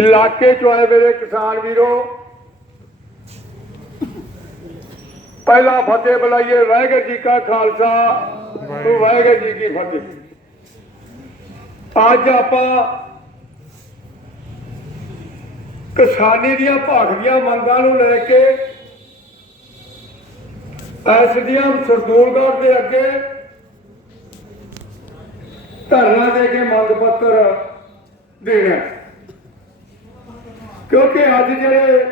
ਇਲਾਕੇ ਚੋਂ ਆਏ ਮੇਰੇ ਕਿਸਾਨ ਵੀਰੋ। ਪਹਿਲਾ ਫਤਿਹ ਬੁਲਾਈਏ ਵਾਹਿਗੁਰੂ ਜੀ ਕਾ ਖਾਲਸਾ। ਵਾਹਿਗੁਰੂ ਜੀ ਕੀ ਫਤਿਹ। ਅੱਜ ਆਪਾਂ ਕਿਸਾਨੀ ਦੀਆਂ ਭਾਗ ਦੀਆਂ ਮੰਗਾਂ ਨੂੰ ਲੈ ਕੇ ਐਸਡੀਐਮ ਸਰਦੂਲਗੜ੍ਹ ਦੇ ਅੱਗੇ ਧਰਨਾ ਦੇ ਕੇ ਮੰਗ ਪੱਤਰ ਦੇਣਾ। ਕਿਉਂਕਿ ਅੱਜ ਜਿਹੜੇ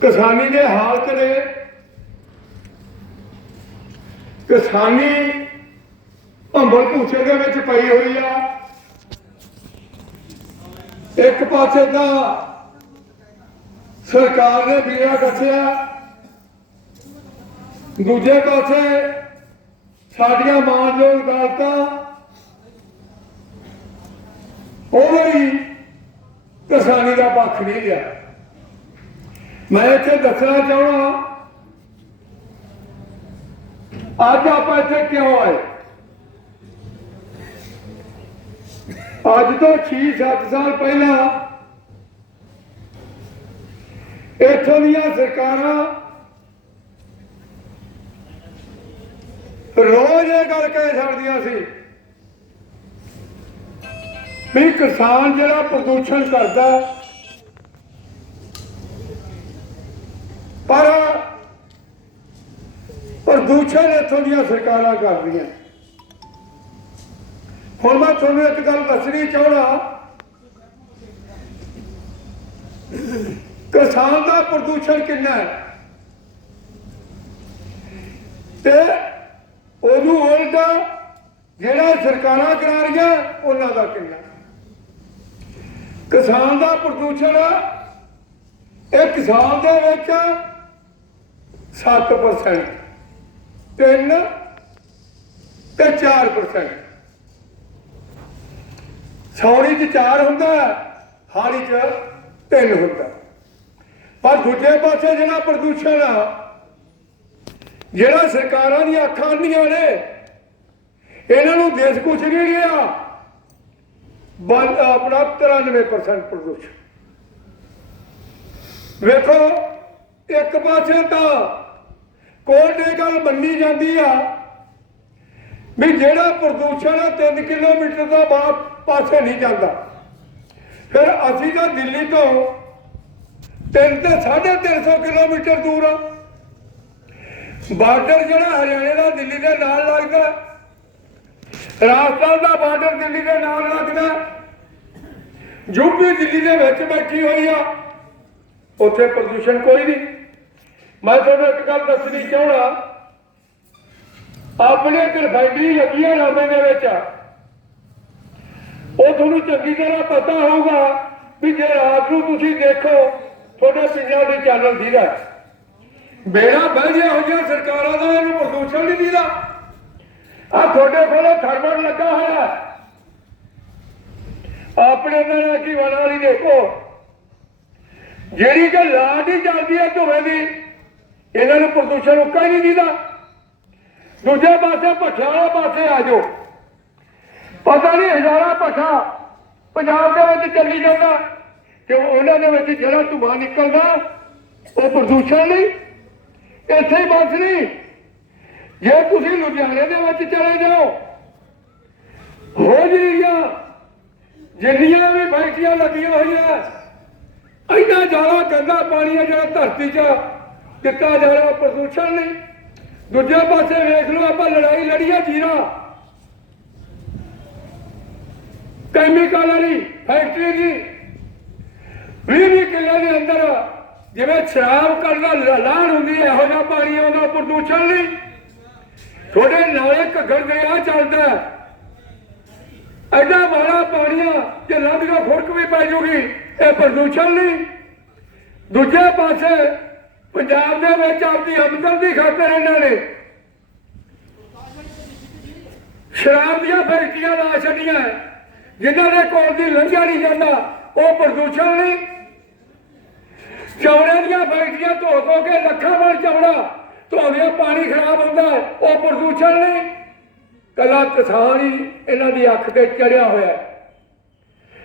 ਕਿਸਾਨੀ ਦੇ ਹਾਲਤ ਨੇ, ਕਿਸਾਨੀ ਭੰਬਲ ਭੂਚੇ ਦੇ ਵਿੱਚ ਪਈ ਹੋਈ ਆ। ਇੱਕ ਪਾਸੇ ਤਾਂ ਸਰਕਾਰ ਨੇ ਬੀੜਾ ਦੱਸਿਆ ਦੂਜੇ ਪਾਸੇ ਸਾਡੀਆਂ ਮਾਨਯੋਗ ਅਦਾਲਤਾਂ ਉਹ ਵੀ ਕਿਸਾਨੀ ਦਾ ਪੱਖ ਨਹੀਂ ਲਿਆ। ਮੈਂ ਇੱਥੇ ਦੱਸਣਾ ਚਾਹਣਾ ਅੱਜ ਆਪਾਂ ਇੱਥੇ ਕਿਉਂ ਆਏ? ਅੱਜ ਤੋਂ 6-7 ਸਾਲ ਪਹਿਲਾਂ ਇੱਥੋਂ ਦੀਆਂ ਸਰਕਾਰਾਂ ਰੋਜ਼ ਇਹ ਗੱਲ ਕਹਿ ਸਕਦੀਆਂ ਸੀ ਵੀ ਕਿਸਾਨ ਜਿਹੜਾ ਪ੍ਰਦੂਸ਼ਣ ਕਰਦਾ ਪਰ ਪ੍ਰਦੂਸ਼ਣ ਇੱਥੋਂ ਦੀਆਂ ਸਰਕਾਰਾਂ ਕਰਦੀਆਂ। ਹੁਣ ਮੈਂ ਤੁਹਾਨੂੰ ਇੱਕ ਗੱਲ ਦੱਸਣੀ ਚਾਹਣਾ ਕਿਸਾਨ ਦਾ ਪ੍ਰਦੂਸ਼ਣ ਕਿੰਨਾ ਹੈ? ਤੇ ਉਹਨੂੰ ਉਲਟਾ ਜਿਹੜਾ ਸਰਕਾਰਾਂ ਕਰਾ ਰਹੀਆਂ, ਉਹਨਾਂ ਦਾ ਕਿੰਨਾ ਕਿਸਾਨ ਦਾ ਪ੍ਰਦੂਸ਼ਣ, ਇਹ ਕਿਸਾਨ ਦੇ ਵਿੱਚ 7% 3 ਤੇ 4% ਸੌੜੀ ਚ 4 ਹੁੰਦਾ ਹਾੜੀ ਚ 3 ਹੁੰਦਾ। ਪਰ ਦੂਜੇ ਪਾਸੇ ਜਿਹੜਾ ਪ੍ਰਦੂਸ਼ਣ ਆ ਜਿਹੜਾ ਸਰਕਾਰਾਂ ਦੀਆਂ ਅੱਖਾਂ ਅੰਨੀਆਂ ਨੇ, ਇਹਨਾਂ ਨੂੰ ਦੇਸ਼ ਕੁਛ ਨਹੀਂ ਗਿਆ ਬੰਦ ਆਪਣਾ 93% ਪ੍ਰਦੂਸ਼ਣ। ਵੇਖੋ, ਇੱਕ ਪਾਸੇ ਤਾਂ ਕੋਲ ਇਹ ਗੱਲ ਮੰਨੀ ਜਾਂਦੀ ਆ ਵੀ ਜਿਹੜਾ ਪ੍ਰਦੂਸ਼ਣ ਆ 3 ਕਿਲੋਮੀਟਰ ਤੋਂ ਬਾਅਦ ਪਾਸੇ ਨਹੀਂ ਜਾਂਦਾ। ਫਿਰ ਅਸੀਂ ਤਾਂ ਦਿੱਲੀ ਤੋਂ 3 ਤੇ 350 ਕਿਲੋਮੀਟਰ ਦੂਰ ਆ। ਬਾਰਡਰ ਜਿਹੜਾ ਹਰਿਆਣੇ ਦਾ, ਦਿੱਲੀ ਦੇ ਨਾਲ ਲੱਗਦਾ। ਰਾਜਸਥਾਨ ਦਾ ਬਾਰਡਰ ਦਿੱਲੀ ਦੇ ਨਾਲ ਲੱਗਦਾ। ਯੂਪੀ ਦਿੱਲੀ ਦੇ ਵਿੱਚ ਬੈਠੀ ਹੋਈ ਆ। ਉੱਥੇ ਪ੍ਰਦੂਸ਼ਣ ਕੋਈ ਨਹੀਂ। ਮੈਂ ਤੁਹਾਨੂੰ ਇੱਕ ਗੱਲ ਦੱਸਣੀ ਚਾਹਣਾ ਆਪਣੇ ਗਰਫੈਂਡੀ ਲੱਗੀਆਂ ਰਾਮੇ ਦੇ ਵਿੱਚ। ਉਹ ਤੁਹਾਨੂੰ ਚੰਗੀ ਤਰ੍ਹਾਂ ਪਤਾ ਹੋਊਗਾ ਵੀ ਜੇ ਰਾਤ ਨੂੰ ਤੁਸੀਂ ਦੇਖੋ, ਤੁਹਾਡੇ ਪਿੰਡਾਂ ਦੇ ਚੈਨਲ ਦੀਦਾ ਬੇੜਾ ਬਹਿ ਗਿਆ ਹੋਈਆਂ ਸਰਕਾਰਾਂ ਦਾ, ਇਹਨੂੰ ਪ੍ਰਦੂਸ਼ਣ ਨਹੀਂ ਦੀਦਾ। ਆ ਤੁਹਾਡੇ ਕੋਲੇ ਥਰਮਲ ਲੱਗਾ ਹੋਇਆ ਆਪਣੇ ਨਾਲ ਕੀ ਬਣਾ ਵਾਲੀ ਦੇਖੋ। ਜਿਹੜੀ ਕਿ ਲਾਟ ਹੀ ਚੱਲਦੀ ਹੈ ਧੁਵੇਂ ਦੀ, ਇਹਨਾਂ ਨੂੰ ਪ੍ਰਦੂਸ਼ਣ ਉੱਕਾ ਹੀ ਨਹੀਂ ਦੀਦਾ। ਦੂਜੇ ਪਾਸੇ ਭੱਠਿਆਂ ਵਾਲੇ ਪਾਸੇ ਆ ਜਾਓ। ਪਤਾ ਨਹੀਂ ਹਜ਼ਾਰਾਂ ਭੱਠਾ ਪੰਜਾਬ ਦੇ ਵਿੱਚ ਚੱਲੀ ਜਾਂਦਾ। ਤੇ ਉਹਨਾਂ ਦੇ ਵਿੱਚ ਜਿਹੜਾ ਧੂਆਂ ਨਿਕਲਦਾ, ਉਹ ਪ੍ਰਦੂਸ਼ਣ ਨਹੀਂ। ਇੱਥੇ ਹੀ ਬਸ ਨਹੀਂ ਜੇ ਤੁਸੀਂ ਲੁਧਿਆਣੇ ਦੇ ਵਿੱਚ ਚਲੇ ਜਾਓ ਹੋ ਜਿਹੜੀਆਂ, ਜਿੰਨੀਆਂ ਵੀ ਫੈਕਟਰੀਆਂ ਲੱਗੀਆਂ ਹੋਈਆਂ, ਇੰਨਾ ਜ਼ਿਆਦਾ ਗੰਦਾ ਪਾਣੀ ਹੈ ਜਿਹੜਾ ਧਰਤੀ 'ਚ ਦਿੱਤਾ ਜਾ ਰਿਹਾ, ਪ੍ਰਦੂਸ਼ਣ ਨਹੀਂ। ਦੂਜੇ ਪਾਸੇ ਵੇਖ ਲਓ, ਆਪਾਂ ਲੜਾਈ ਲੜੀ ਆ ਜੀਰਾ। ਕੈਮੀਕਲ ਵਾਲੀ ਫੈਕਟਰੀ ਦੀ 20 ਕਿੱਲੇ ਦੇ ਅੰਦਰ ਜਿਵੇਂ ਸ਼ਰਾਬ ਕਰਦਾ ਲਾਣ ਹੁੰਦੀ ਇਹੋ ਜਿਹਾ ਪਾਣੀ ਆਉਂਦਾ, ਪ੍ਰਦੂਸ਼ਣ ਨਹੀਂ। ਤੁਹਾਡੇ ਨਾਲੇ ਘੱਗਰ ਦਰਿਆ ਚੱਲਦਾ ਐਡਾ ਮਾੜਾ ਪਾਣੀ ਆ ਕਿ ਲੰਘ ਕੇ ਫੁਰਕ ਵੀ ਪੈ ਜੂਗੀ, ਇਹ ਪ੍ਰਦੂਸ਼ਣ ਨਹੀਂ। ਦੂਜੇ ਪਾਸੇ ਪੰਜਾਬ ਦੇ ਵਿੱਚ ਆਪਦੀ ਆਮਦਨ ਦੀ ਖਾਤਰ ਇਹਨਾਂ ਨੇ ਸ਼ਰਾਬ ਦੀਆਂ ਫੈਕਟਰੀਆਂ ਲਾ ਛੱਡੀਆਂ, ਜਿਨ੍ਹਾਂ ਦੇ ਕੋਲ ਦੀ ਲੰਘਿਆ ਨਹੀਂ ਜਾਂਦਾ, ਉਹ ਪ੍ਰਦੂਸ਼ਣ ਨਹੀਂ। ਚੌੜੇ ਦੀਆਂ ਫੈਕਟਰੀਆਂ ਧੋ ਧੋ ਕੇ ਲੱਖਾਂ ਮਣ ਚੌੜਾ। ਧੋਦਿਆਂ ਪਾਣੀ ਖਰਾਬ ਹੁੰਦਾ, ਉਹ ਪ੍ਰਦੂਸ਼ਣ ਨਹੀਂ। ਕੱਲਾ ਕਿਸਾਨ ਹੀ ਇਹਨਾਂ ਦੀ ਅੱਖ ਤੇ ਚੜਿਆ ਹੋਇਆ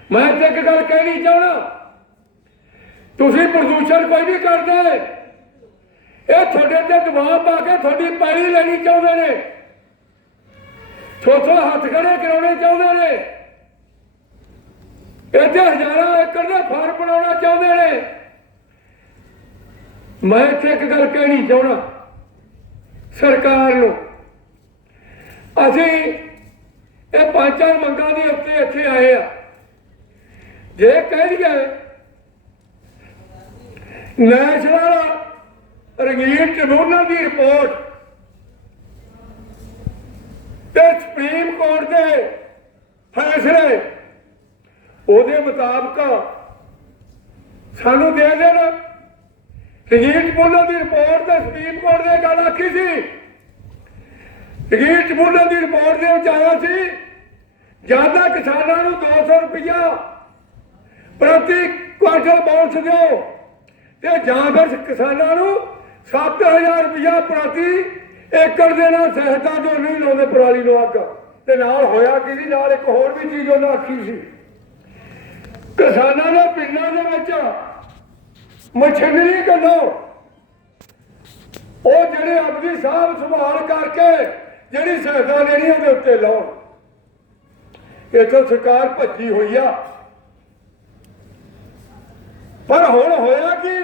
ਮੈਂ ਤੇ ਇੱਕ ਗੱਲ ਕਹਿਣੀ ਚਾਹਣਾ ਤੁਸੀਂ ਪ੍ਰਦੂਸ਼ਣ ਕੋਈ ਨਹੀਂ ਕਰਦੇ, ਇਹ ਤੁਹਾਡੇ ਤੇ ਦਬਾਅ ਪਾ ਕੇ ਤੁਹਾਡੀ ਪੈੜੀ ਲੈਣੀ ਚਾਹੁੰਦੇ ਨੇ। ਛੋਟੋ ਹੱਥ ਖੜੇ ਕਰਾਉਣੇ ਚਾਹੁੰਦੇ ਨੇ। ਇੱਥੇ ਹਜ਼ਾਰਾਂ ਏਕੜ ਦੇ ਫਾਰਮ ਬਣਾਉਣਾ ਚਾਹੁੰਦੇ ਨੇ। ਮੈਂ ਇੱਥੇ ਇੱਕ ਗੱਲ ਕਹਿਣੀ ਚਾਹਣਾ ਸਰਕਾਰ ਨੂੰ। ਅਸੀਂ ਇਹ ਪੰਚਾਂ ਮੰਗਾਂ ਦੇ ਉੱਤੇ ਇੱਥੇ ਆਏ ਆ। ਜੇ ਕਹਿ ਦਈਏ ਨੈਸ਼ਨਲ ਰੰਗੀਨ ਟ੍ਰਿਬਿਊਨਲ ਦੀ ਰਿਪੋਰਟ ਤੇ ਸੁਪਰੀਮ ਕੋਰਟ ਦੇ ਫੈਸਲੇ, ਉਹਦੇ ਮੁਤਾਬਕ ਸਾਨੂੰ ਦੇ ਦੇਣ। ਰੰਗੀਨ ਟ੍ਰਿਬਿਊਨਲ ਦੀ ਰਿਪੋਰਟ ਤੇ ਸੁਪਰੀਮ ਕੋਰਟ ਨੇ ਗੱਲ ਆਖੀ ਸੀ। ਰੰਗੀਨ ਟ੍ਰਿਬਿਊਨਲ ਦੀ ਰਿਪੋਰਟ ਦੇ ਵਿੱਚ ਆਇਆ ਸੀ ਜ਼ਿਆਦਾ ਕਿਸਾਨਾਂ ਨੂੰ 200 ਰੁਪਇਆ ਪ੍ਰਤੀ ਕੁਆਂਟਲ ਬੋਨਸ ਦਿਓ ਤੇ ਜਾਂ ਫਿਰ ਕਿਸਾਨਾਂ ਨੂੰ 7000 ਰੁਪਇਆ ਪ੍ਰਤੀ ਏਕੜ ਦੇ ਨਾਲ ਸਹਾਇਤਾ ਜੋ ਨਹੀਂ ਲਾਉਂਦੇ ਪਰਾਲੀ ਨੂੰ ਅੱਗ। ਤੇ ਨਾਲ ਹੋਇਆ ਕਿ ਨਾਲ ਇੱਕ ਹੋਰ ਵੀ ਚੀਜ਼ ਉਹਨਾਂ ਆਖੀ ਸੀ। ਕਿਸਾਨਾਂ ਦੇ ਪਿੰਡਾਂ ਦੇ ਵਿੱਚ ਮਸ਼ੀਨਰੀ ਕੱਢੋ। ਉਹ ਜਿਹੜੇ ਆਪਣੀ ਸਾਹਬ ਸੰਭਾਲ ਕਰਕੇ ਜਿਹੜੀ ਸਹਾਇਤਾ ਦੇਣੀ ਉਹਦੇ ਉੱਤੇ ਲਾਉਣ ਇੱਥੋਂ ਸਰਕਾਰ ਭੱਜੀ ਹੋਈ ਆ। ਪਰ ਹੁਣ ਹੋਇਆ ਕੀ?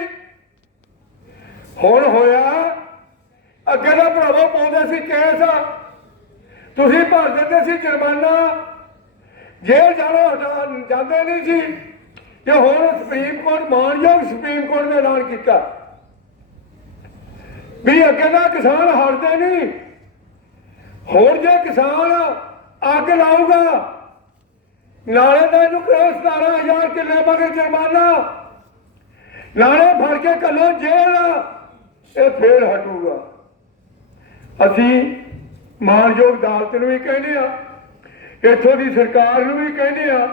ਹੁਣ ਹੋਇਆ, ਅੱਗੇ ਦਾ ਭਰਾਵਾ ਪਾਉਂਦੇ ਸੀ ਕੇਸ। ਤੁਸੀਂ ਭਰ ਦਿੰਦੇ ਸੀ ਜੁਰਮਾਨਾ। ਜੇਲ੍ਹ ਜਾਣਾ ਜਾਂਦੇ ਨਹੀਂ ਸੀ। ਤੇ ਹੁਣ ਸੁਪਰੀਮ ਕੋਰਟ, ਮਾਨਯੋਗ ਸੁਪਰੀਮ ਕੋਰਟ ਨੇ ਐਲਾਨ ਕੀਤਾ। ਵੀ ਅੱਗੇ ਦਾ ਕਿਸਾਨ ਹਟਦੇ ਨਹੀਂ। ਹੁਣ ਜੇ ਕਿਸਾਨ ਅੱਗ ਲਾਊਗਾ, ਨਾਲੇ ਦਾ ਇਹਨੂੰ ਕਰੋ 17000 ਕਿੱਲੇ ਮਗਰ ਜੁਰਮਾਨਾ। ਨਾਲੇ ਫੜ ਕੇ ਕੱਲੋ ਜੇਲ੍ਹ, ਇਹ ਫੇਰ ਹਟੂਗਾ। ਅਸੀਂ ਮਾਨਯੋਗ ਅਦਾਲਤ ਨੂੰ ਵੀ ਕਹਿੰਦੇ ਆ ਇੱਥੋਂ ਦੀ ਸਰਕਾਰ ਨੂੰ ਵੀ ਕਹਿੰਦੇ ਆ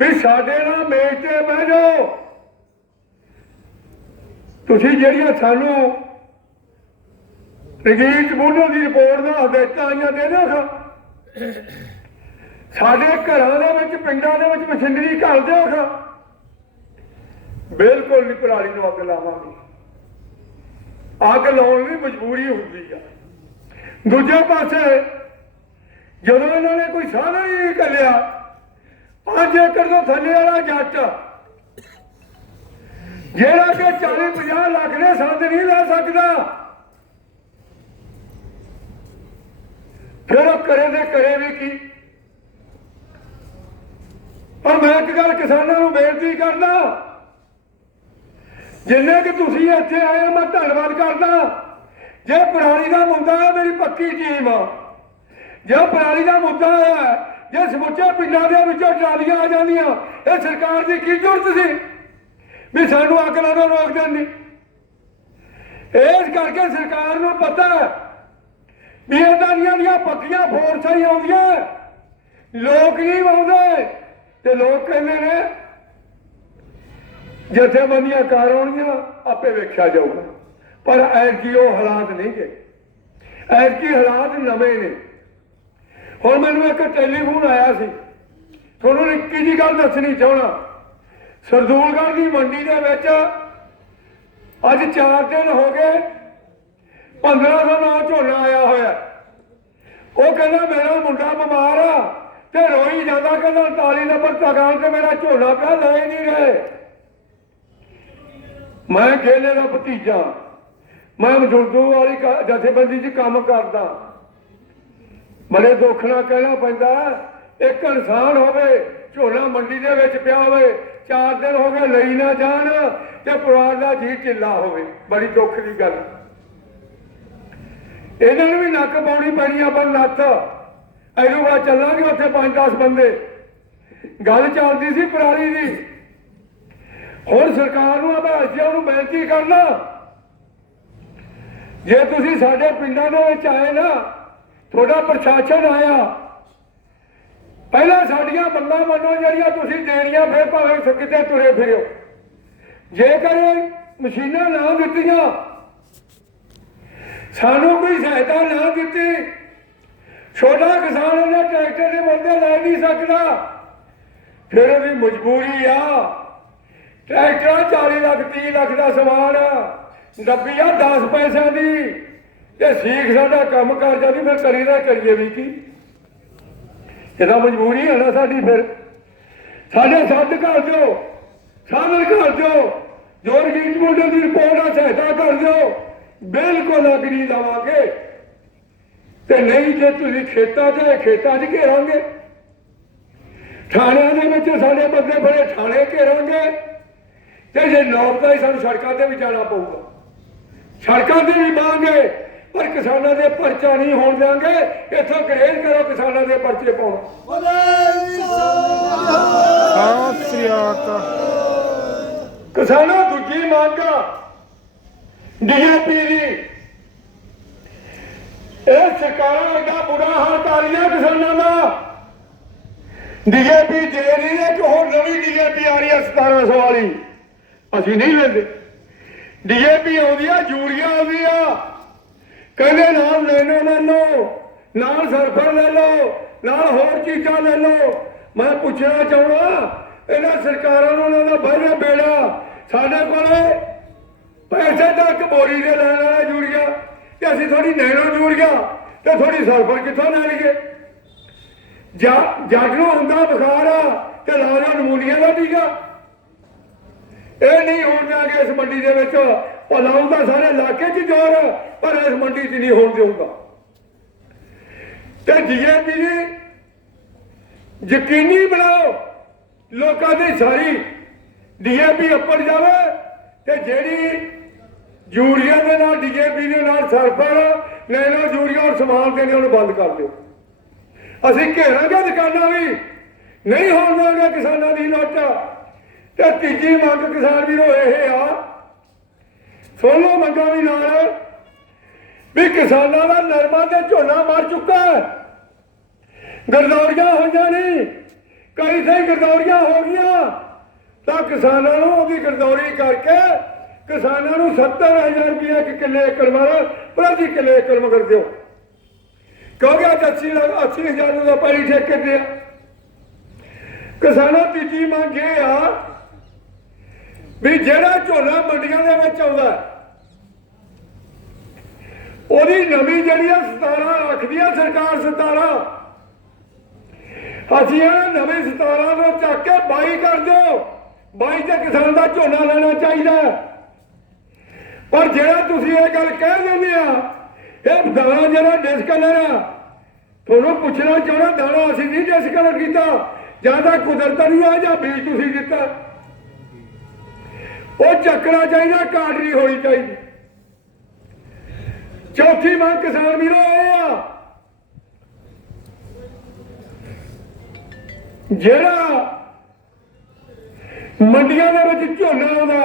ਵੀ ਸਾਡੇ ਨਾਲ ਮੇਜ਼ ਤੇ ਬਹਿ ਜਾਓ। ਤੁਸੀਂ ਜਿਹੜੀਆਂ ਸਾਨੂੰ ਰਜੀਤ ਬੋਲੋ ਦੀ ਰਿਪੋਰਟ ਦਾ ਹਦਾਇਤਾਂ ਆਈਆਂ ਦੇ ਦਿਓ ਸਾਡੇ ਘਰਾਂ ਦੇ ਵਿੱਚ, ਪਿੰਡਾਂ ਦੇ ਵਿੱਚ ਮਸ਼ੀਨਰੀ ਘੱਲ ਦਿਓ। ਬਿਲਕੁਲ ਨਹੀਂ ਪਰਾਲੀ ਨੂੰ ਅੱਗ ਲਾਵਾਂਗੇ। ਅੱਗ ਲਾਉਣ ਦੀ ਮਜਬੂਰੀ ਹੁੰਦੀ ਆ। ਦੂਜੇ ਪਾਸੇ ਜਦੋਂ ਇਹਨਾਂ ਨੇ ਕੋਈ ਸਾਧਨ ਹੀ ਨਹੀਂ ਕੱਲਿਆ 5 ਏਕੜ ਤੋਂ ਥੱਲੇ ਵਾਲਾ ਜੱਟ ਜਿਹੜਾ ਕਿ 40 50 ਲੱਖ ਦੇ ਸੰਦ ਨਹੀਂ ਲੈ ਸਕਦਾ ਫਿਰ ਉਹ ਕਰੇ ਤੇ ਕਰੇ ਵੀ ਕੀ? ਪਰ ਮੈਂ ਇੱਕ ਗੱਲ ਕਿਸਾਨਾਂ ਨੂੰ ਬੇਨਤੀ ਕਰਦਾ ਜਿੰਨੇ ਕਿ ਤੁਸੀਂ ਇੱਥੇ ਆਏ ਹੋ, ਮੈਂ ਧੰਨਵਾਦ ਕਰਦਾ। ਜੇ ਪਰਾਲੀ ਦਾ ਮੁੱਦਾ ਹੈ ਮੇਰੀ ਪੱਕੀ ਟੀਮ ਆ। ਜੇ ਪਰਾਲੀ ਦਾ ਮੁੱਦਾ ਹੈ ਜੇ ਸਮੁੱਚੇ ਪਿੰਡਾਂ ਦੇ ਵਿੱਚੋਂ ਟਰਾਲੀਆਂ ਆ ਜਾਂਦੀਆਂ, ਇਹ ਸਰਕਾਰ ਦੀ ਕੀ ਜ਼ਰੂਰਤ ਸੀ? ਵੀ ਸਾਨੂੰ ਅੱਗ ਲਾਉਣੋਂ ਰੋਕ ਦੇਣੀ ਇਸ ਕਰਕੇ ਸਰਕਾਰ ਨੂੰ ਪਤਾ ਵੀ ਇਹਨਾਂ ਦੀਆਂ ਪੱਕੀਆਂ ਫੋਰਸਾਂ ਹੀ ਆਉਂਦੀਆਂ। ਲੋਕ ਨਹੀਂ ਆਉਂਦੇ ਤੇ ਲੋਕ ਕਹਿੰਦੇ ਨੇ, ਜਥੇਬੰਦੀਆਂ ਕਾਰ ਆਉਣਗੀਆਂ, ਆਪੇ ਵੇਖਿਆ ਜਾਊਗਾ। ਪਰ ਐਤਕੀ ਉਹ ਹਾਲਾਤ ਨਹੀਂ ਗਏ। ਐਤਕੀ ਹਾਲਾਤ ਨਵੇਂ ਨੇ। ਹੁਣ ਮੈਨੂੰ ਇੱਕ ਟੈਲੀਫੋਨ ਆਇਆ ਸੀ। ਤੁਹਾਨੂੰ ਇੱਕ ਜੀ ਗੱਲ ਦੱਸਣੀ ਚਾਹਣਾ ਸਰਦੂਲਗੜ੍ਹ ਦੀ ਮੰਡੀ ਦੇ ਵਿੱਚ ਅੱਜ 4 ਦਿਨ ਹੋ ਗਏ 1500 ਨਾਲ ਝੋਨਾ ਆਇਆ ਹੋਇਆ। ਉਹ ਕਹਿੰਦਾ ਮੇਰਾ ਮੁੰਡਾ ਬਿਮਾਰ ਆ ਤੇ ਰੋਈ ਜਾਂਦਾ ਕਹਿੰਦਾ 39 ਨੰਬਰ ਦੁਕਾਨ ਤੇ ਮੇਰਾ ਝੋਨਾ ਪਿਆ, ਲੈ ਨਹੀਂ ਰਹੇ। ਮੈਂ ਖੇਲੇ ਦਾ ਭਤੀਜਾ। ਮੈਂ ਮਜ਼ਦੂਰ ਵਾਲੀ ਜਥੇਬੰਦੀ 'ਚ ਕੰਮ ਕਰਦਾ। ਬੜੇ ਦੁੱਖ ਨਾਲ ਕਹਿਣਾ ਪੈਂਦਾ ਇੱਕ ਇਨਸਾਨ ਹੋਵੇ, ਝੋਨਾ ਮੰਡੀ ਦੇ ਵਿੱਚ ਪਿਆ ਹੋਵੇ, ਚਾਰ ਦਿਨ ਹੋ ਗਏ ਲਈ ਨਾ ਜਾਣ ਤੇ ਪਰਿਵਾਰ ਦਾ ਜੀ ਢਿੱਲਾ ਹੋਵੇ। ਬੜੀ ਦੁੱਖ ਦੀ ਗੱਲ। ਇਹਨਾਂ ਨੂੰ ਵੀ ਨੱਕ ਪਾਉਣੀ ਪੈਣੀ ਆ, ਪਰ ਨੱਥ। ਐਨੂੰ ਬਾਅਦ ਚੱਲਾਂਗੇ ਉੱਥੇ 5-10 ਬੰਦੇ। ਗੱਲ ਚੱਲਦੀ ਸੀ ਪਰਾਲੀ ਦੀ। ਹੁਣ ਸਰਕਾਰ ਨੂੰ ਅਭਾਜਿਆ ਉਹਨੂੰ ਬੇਨਤੀ ਕਰਨਾ। ਜੇ ਤੁਸੀਂ ਸਾਡੇ ਪਿੰਡਾਂ ਦੇ ਵਿੱਚ ਆਏ ਨਾ ਤੁਹਾਡਾ ਪ੍ਰਸ਼ਾਸਨ ਆਇਆ। ਪਹਿਲਾਂ ਸਾਡੀਆਂ ਮੰਗਾਂ ਮੰਨੋ ਜਿਹੜੀਆਂ ਤੁਸੀਂ ਦੇਣੀਆਂ, ਫਿਰ ਭਾਵੇਂ ਕਿਤੇ ਤੁਰੇ ਫਿਰਿਓ। ਜੇਕਰ ਮਸ਼ੀਨਾਂ ਨਾ ਦਿੱਤੀਆਂ, ਸਾਨੂੰ ਕੋਈ ਸਹਾਇਤਾ ਨਾ ਦਿੱਤੀ, ਛੋਟਾ ਕਿਸਾਨ ਉਹਨੇ ਟਰੈਕਟਰ ਦੇ ਬੰਦੇ ਲੈ ਨਹੀਂ ਸਕਦਾ। ਫਿਰ ਉਹਦੀ ਮਜਬੂਰੀ ਆ। ਟਰੈਕਟਰ 40 ਲੱਖ 30 ਲੱਖ ਦਾ ਸਮਾਨ ਡੱਬੀ ਆ 10 ਪੈਸਿਆਂ ਦੀ। ਤੇ ਸੀਖ ਸਾਡਾ ਕੰਮ ਕਰ ਵੀ ਫਿਰ ਕਰੀ ਨਾ ਕਰੀਏ ਵੀ ਕੀ। ਇਹਦਾ ਮਜਬੂਰੀ ਹੈ ਨਾ ਸਾਡੀ ਫਿਰ। ਸਾਡੇ ਸੱਦ ਕਰ ਦਿਓ ਸ਼ਾਮਲ ਕਰ ਦਿਓ ਜੋ ਰਜੀਤ ਮੋਡਲ ਦੀ ਰਿਪੋਰਟ ਆ, ਸਹਾਇਤਾ ਕਰ ਦਿਓ, ਬਿਲਕੁਲ ਅੱਗ ਨਹੀਂ ਲਾਵਾਂਗੇ। ਤੇ ਨਹੀਂ ਜੇ ਤੁਸੀਂ ਖੇਤਾਂ 'ਚ ਖੇਤਾਂ 'ਚ ਘੇਰਾਂਗੇ। ਥਾਣਿਆਂ ਦੇ ਵਿੱਚ ਸਾਡੇ ਬੰਦੇ ਬੜੇ ਥਾਣੇ ਘੇਰਾਂਗੇ। ਤੇ ਜੇ ਨੌਬਤਾ ਹੀ ਸਾਨੂੰ ਸੜਕਾਂ ਤੇ ਵੀ ਜਾਣਾ ਪਊਗਾ। ਸੜਕਾਂ ਤੇ ਵੀ ਬਾਂਗੇ ਪਰ ਕਿਸਾਨਾਂ ਦੇ ਪਰਚਾ ਨਹੀਂ ਹੋਣ ਦਿਆਂਗੇ। ਇੱਥੋਂ ਗਰੇਜ਼ ਕਰੋ ਕਿਸਾਨਾਂ ਦੇ ਪਰਚੇ ਪਾਉਣ। ਕਿਸਾਨਾਂ ਦੂਜੀ ਮੰਗ ਡੀਏਪੀ ਦੀ। ਇਹ ਸਰਕਾਰਾਂ ਦਾ ਬੁਰਾ ਹਾਲ ਕਰ ਰਹੀਆਂ ਕਿਸਾਨਾਂ ਦਾ। ਡੀਏਪੀ ਦੇ ਰਹੀ ਹੈ ਕਿ ਹੋਰ ਨਵੀਂ ਡੀਏਪੀ ਆ ਰਹੀ ਹੈ 1700 ਵਾਲੀ। ਅਸੀਂ ਨਹੀਂ ਲੈਂਦੇ। ਡੀਏਪੀ ਆਉਂਦੀ ਆ ਯੂਰੀਆ ਆਉਂਦੀ ਆ ਕਹਿੰਦੇ ਨਾਲ ਲੈਣੋ ਲੈ ਲਓ ਨਾਲ ਸਰਫਰ ਲੈ ਲਓ, ਨਾਲ ਹੋਰ ਚੀਜ਼ਾਂ ਲੈ ਲਓ। ਮੈਂ ਪੁੱਛਣਾ ਚਾਹੁੰਦਾ, ਇਹਨਾਂ ਸਰਕਾਰਾਂ ਨੂੰ ਉਹਨਾਂ ਦਾ ਬਹਿਰੇ ਬੇੜਾ, ਸਾਡੇ ਕੋਲੇ ਪੈਸੇ ਤੱਕ ਬੋਰੀ ਦੇ ਲੈਣ ਵਾਲਾ ਯੂਰੀਆ, ਤੇ ਅਸੀਂ ਥੋੜੀ ਨੈਣੋ ਯੂਰੀਆ, ਤੇ ਥੋੜੀ ਸਰਫਰ ਕਿੱਥੋਂ ਲੈ ਲਈਏ? ਜਾਂ ਜੱਟ ਨੂੰ ਹੁੰਦਾ ਬੁਖਾਰ ਆ, ਤੇ ਲਾ ਲਿਆ ਨਮੂਨੀਆ ਦਾ ਟੀਕਾ। ਇਹ ਨਹੀਂ ਹੋਣ ਜਾਗੇ ਇਸ ਮੰਡੀ ਦੇ ਵਿੱਚ। ਉਹ ਲਾਉਂਦਾ ਸਾਰੇ ਇਲਾਕੇ 'ਚ ਜ਼ੋਰ ਪਰ ਇਸ ਮੰਡੀ 'ਚ ਨਹੀਂ ਹੋਣ ਦੇਊਗਾ ਤੇ ਡੀਏਪੀ ਦੀ ਯਕੀਨੀ ਬਣਾਓ, ਲੋਕਾਂ ਦੀ ਸਾਰੀ ਡੀਏਪੀ ਉੱਪਰ ਜਾਵੇ ਤੇ ਜਿਹੜੀ ਯੂਰੀਆ ਦੇ ਨਾਲ ਡੀਏਪੀ ਦੇ ਨਾਲ ਸਲਫਰ ਨੈਨੋ ਯੂਰੀਆ ਔਰ ਸਮਾਨ ਦੇਣੇ, ਉਹਨੂੰ ਬੰਦ ਕਰ ਦਿਓ। ਅਸੀਂ ਘੇਰਾਂਗੇ ਦੁਕਾਨਾਂ ਵੀ, ਨਹੀਂ ਹੋਣ ਦੇਵਾਂਗੇ ਕਿਸਾਨਾਂ ਦੀ ਲੁੱਟ ਤੇ ਤੀਜੀ ਮੰਗ ਕਿਸਾਨ ਵੀਰੋ ਇਹ ਆ ਸੁਣ ਲਓ ਮੰਗਾਂ ਵੀ ਨਾਲ ਵੀ ਕਿਸਾਨਾਂ ਦਾ ਨਰਮਾ ਤੇ ਝੋਨਾ ਮਰ ਚੁੱਕਾ ਹੈ। ਗਰਦੌਰੀਆਂ ਹੋਈਆਂ ਨਹੀਂ ਕਈ ਥੇ ਗਰਦੌਰੀਆਂ ਹੋ ਗਈਆਂ। ਤਾਂ ਕਿਸਾਨਾਂ ਨੂੰ ਉਹਦੀ ਗਰਦੌਰੀ ਕਰਕੇ ਕਿਸਾਨਾਂ ਨੂੰ 70000 ਰੁਪਏ ਇੱਕ ਕਿੱਲੇ ਏਕੜ ਮਾਰਾ, ਪ੍ਰਤੀ ਕਿੱਲੇ ਏਕੜ ਮਗਰ ਦਿਓ। ਕਿਉਂਕਿ ਅੱਜ 80 ਲੱਖ 80000 ਦਾ ਪਾਣੀ ਠੇਕੇ ਤੇ ਕਿਸਾਨਾਂ ਤੀਜੀ ਮੰਗ ਇਹ ਆ ਵੀ ਜਿਹੜਾ ਝੋਨਾ ਮੰਡੀਆਂ ਦੇ ਵਿੱਚ ਆਉਂਦਾ ਉਹਦੀ ਨਵੀਂ ਜਿਹੜੀ ਆ 17 ਰੱਖਦੀ ਆ ਸਰਕਾਰ 17 ਅਸੀਂ ਇਹ ਨਵੇਂ 17 ਨੂੰ ਚੱਕ ਕੇ 22 ਕਰ ਦਿਓ। 22 ਤੇ ਕਿਸਾਨ ਦਾ ਝੋਨਾ ਲੈਣਾ ਚਾਹੀਦਾ ਪਰ ਜਿਹੜਾ ਤੁਸੀਂ ਇਹ ਗੱਲ ਕਹਿ ਦਿੰਦੇ ਆ, ਇਹ ਦਾਣਾ ਜਿਹੜਾ ਡਿਸਕਲਰ ਆ, ਤੁਹਾਨੂੰ ਪੁੱਛਣਾ ਚਾਹਣਾ, ਦਾਣਾ ਅਸੀਂ ਨਹੀਂ ਡਿਸਕਲਰ ਕੀਤਾ। ਜਾਂ ਤਾਂ ਕੁਦਰਤ ਨਹੀਂ ਆ ਜਾਂ ਬੀਜ ਤੁਸੀਂ ਦਿੱਤਾ। ਉਹ ਚੱਕਣਾ ਚਾਹੀਦਾ ਕਾਟ ਨਹੀਂ ਹੋਣੀ ਚਾਹੀਦੀ। ਚੌਥੀ ਮੰਗ ਕਿਸਾਨ ਵੀਰੋ ਇਹ ਆ। ਜਿਹੜਾ ਮੰਡੀਆਂ ਦੇ ਵਿੱਚ ਝੋਨਾ ਆਉਂਦਾ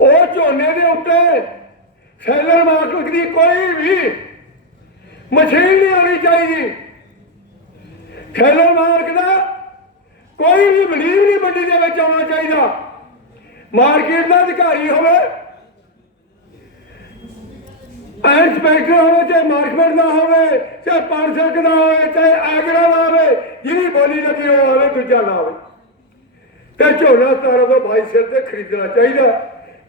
ਉਹ ਝੋਨੇ ਦੇ ਉੱਤੇ ਸੈਲਰ ਮਾਰਕੀਟ ਦੀ ਕੋਈ ਵੀ ਮਸ਼ੀਨ ਨਹੀਂ ਆਉਣੀ ਚਾਹੀਦੀ। ਸੈਲਰ ਮਾਰਕ ਦਾ ਕੋਈ ਵੀ ਵਲੀਰ ਨਹੀਂ ਮੰਡੀ ਦੇ ਵਿੱਚ ਆਉਣਾ ਚਾਹੀਦਾ। ਮਾਰਕੀਟ ਦਾ ਅਧਿਕਾਰੀ ਹੋਵੇ ਇੰਸਪੈਕਟਰ ਹੋਵੇ, ਚਾਹੇ ਮਾਰਕੀਟ ਦਾ ਹੋਵੇ, ਚਾਹੇ ਪਾਰਸਕ ਦਾ ਹੋਵੇ, ਚਾਹੇ ਆਗਰਾ ਦਾ ਹੋਵੇ ਜਿਹਦੀ ਬੋਲੀ ਲੱਗੀ ਉਹ ਹੋਵੇ ਦੂਜਾ ਨਾ ਹੋਵੇ ਤੇ ਝੋਨਾ ਤਾਰਾ ਤੋਂ ਭਾਈ ਸਿਰ ਤੇ ਖਰੀਦਣਾ ਚਾਹੀਦਾ।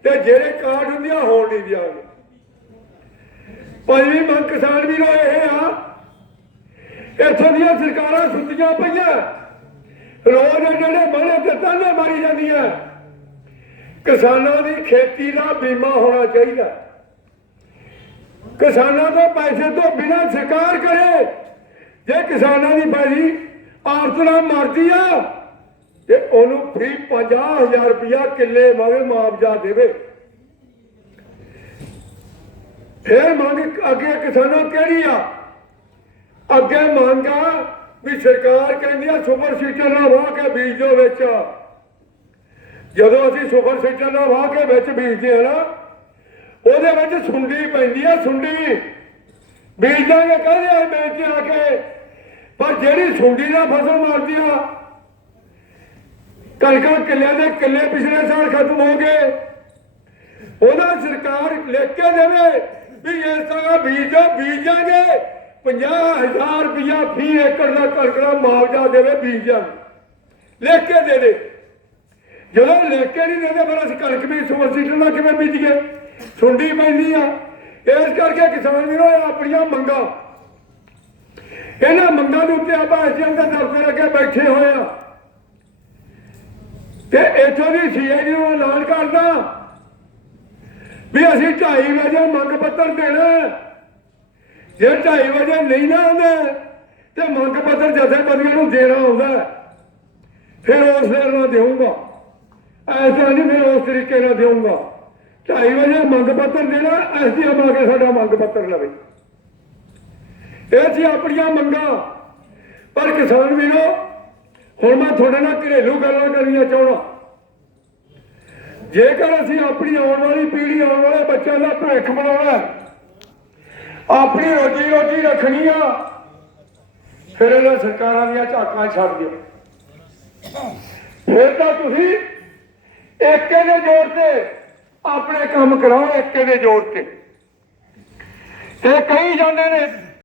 ਤੇ ਜਿਹੜੇ ਕਾਰਡ ਹੁੰਦੀਆਂ ਹੋਣ ਨਹੀਂ ਦਿਆਂਗੇ ਪੰਜਵੀਂ ਮੰਗ ਕਿਸਾਨ ਵੀਰੋ ਇਹ ਆ, ਇੱਥੋਂ ਦੀਆਂ ਸਰਕਾਰਾਂ ਸੁੱਤੀਆਂ ਪਈਆਂ। ਰੋਜ਼ ਜਿਹੜੇ ਬਣੇ ਤੇ ਤਾਨੇ ਮਾਰੀ ਜਾਂਦੀਆਂ ਕਿਸਾਨਾਂ ਦੀ ਖੇਤੀ ਦਾ ਬੀਮਾ ਹੋਣਾ ਚਾਹੀਦਾ। ਕਿਸਾਨਾਂ ਤੋਂ ਪੈਸੇ ਤੋਂ ਬਿਨਾਂ ਸਰਕਾਰ ਕਰੇ। ਜੇ ਕਿਸਾਨਾਂ ਦੀ ਭਾਈ ਆਰਤ ਮਰਦੀ ਆ, ਤੇ ਉਹਨੂੰ ਫ੍ਰੀ 50000 ਰੁਪਇਆ ਕਿੱਲੇ ਮਗਰ ਮੁਆਵਜ਼ਾ ਦੇਵੇ। ਫੇਰ ਮੰਗ ਅੱਗੇ ਕਿਸਾਨਾਂ ਕਿਹੜੀ ਆ? ਅੱਗੇ ਮੰਗ ਆ ਵੀ ਸਰਕਾਰ ਕਹਿੰਦੀ ਆ ਸੁਪਰ ਸੀਟਰ ਨਾਲ ਵਾਹ ਕੇ ਬੀਜ ਦਿਓ ਵਿੱਚ। ਜਦੋਂ ਅਸੀਂ ਸੁਪਰ ਸੀਟਰ ਨਾਲ ਵਾਹ ਕੇ ਵਿੱਚ ਬੀਜਦੇ ਆ ਨਾ, ਉਹਦੇ ਵਿੱਚ ਸੁੰਡੀ ਪੈਂਦੀ ਆ, ਸੁੰਡੀ। ਬੀਜ ਦਾਂਗੇ ਕਹਿੰਦੇ ਆ ਵੇਚ ਕੇ ਆ ਕੇ, ਪਰ ਜਿਹੜੀ ਸੁੰਡੀ ਨਾਲ ਫਸਲ ਮਾਰਦੀ ਆ, ਕਣਕਾਂ ਕਿੱਲਿਆਂ ਦੇ ਕਿੱਲੇ ਪਿਛਲੇ ਸਾਲ ਖਤਮ ਹੋ ਗਏ। ਉਹਦਾ ਸਰਕਾਰ ਲਿਖ ਕੇ ਦੇਵੇ ਵੀ ਇਸ ਤਰ੍ਹਾਂ ਬੀਜ ਬੀਜਾਂਗੇ। 50000 ਰੁਪਇਆ ਫੀ ਏਕੜ ਦਾ ਕਣਕ ਦਾ ਮੁਆਵਜ਼ਾ ਦੇਵੇ ਬੀਜਾਂ ਨੂੰ। ਲਿਖ ਕੇ ਦੇ ਦੇ। ਜਦੋਂ ਲਿਖ ਕੇ ਨਹੀਂ ਦਿੰਦੇ ਫਿਰ ਅਸੀਂ ਕਣਕ ਵੀ ਸੁਪਰ ਨਾਲ ਕਿਵੇਂ ਬੀਜੀਏ? ਸੁੰਡੀ ਪੈਂਦੀ ਆ। ਇਸ ਕਰਕੇ ਕਿਸਾਨ ਵੀਰੋ ਆਪਣੀਆਂ ਮੰਗਾਂ। ਇਹਨਾਂ ਮੰਗਾਂ ਦੇ ਉੱਤੇ ਆਪਾਂ ਐਸਡੀਐਮ ਦੇ ਦਫ਼ਤਰ ਅੱਗੇ ਬੈਠੇ ਹੋਏ ਆ। ਤੇ ਇੱਥੋਂ ਦੀ ਸੀਆਈਡੀ ਨੂੰ ਐਲਾਨ ਕਰਦਾ ਵੀ ਅਸੀਂ 2:30 ਵਜੇ ਮੰਗ ਪੱਤਰ ਦੇਣਾ। ਜੇ 2:30 ਵਜੇ ਨਹੀਂ ਨਾ ਆਉਂਦਾ, ਤੇ ਮੰਗ ਪੱਤਰ ਜਥੇਬੰਦੀਆਂ ਨੂੰ ਦੇਣਾ ਹੁੰਦਾ ਫਿਰ ਉਸ ਵੇਲੇ ਨਾਲ ਦੇਊਂਗਾ। ਐਸਾ ਨਹੀਂ, ਫਿਰ ਉਸ ਤਰੀਕੇ ਨਾਲ ਦੇਊਂਗਾ। 2:30 ਵਜੇ ਮੰਗ ਪੱਤਰ ਦੇਣਾ ਐਸਡੀਐਮ ਆ ਕੇ ਸਾਡਾ ਮੰਗ ਪੱਤਰ ਲਵੇ। ਇਹ ਸੀ ਆਪਣੀਆਂ ਮੰਗਾਂ। ਪਰ ਕਿਸਾਨ ਵੀਰੋ, ਹੁਣ ਮੈਂ ਤੁਹਾਡੇ ਨਾਲ ਘਰੇਲੂ ਗੱਲਾਂ ਕਰਨੀਆਂ ਚਾਹਣਾ ਜੇਕਰ ਅਸੀਂ ਆਪਣੀ ਆਉਣ ਵਾਲੀ ਪੀੜ੍ਹੀ, ਆਉਣ ਵਾਲੇ ਬੱਚਿਆਂ ਦਾ ਭਵਿੱਖ ਬਣਾਉਣਾ ਆਪਣੀ ਰੋਜੀ ਰੋਟੀ ਰੱਖਣੀ ਆ। ਫਿਰ ਇਹਨਾਂ ਸਰਕਾਰਾਂ ਦੀਆਂ ਝਾਕਾਂ ਛੱਡ ਦਿਓ ਫਿਰ ਤਾਂ ਤੁਸੀਂ ਏਕੇ ਦੇ ਜ਼ੋਰ ਤੇ ਆਪਣੇ ਕੰਮ ਕਰਾਓ, ਏਕੇ ਦੇ ਜ਼ੋਰ ਤੇ। ਇਹ ਕਹੀ ਜਾਂਦੇ ਨੇ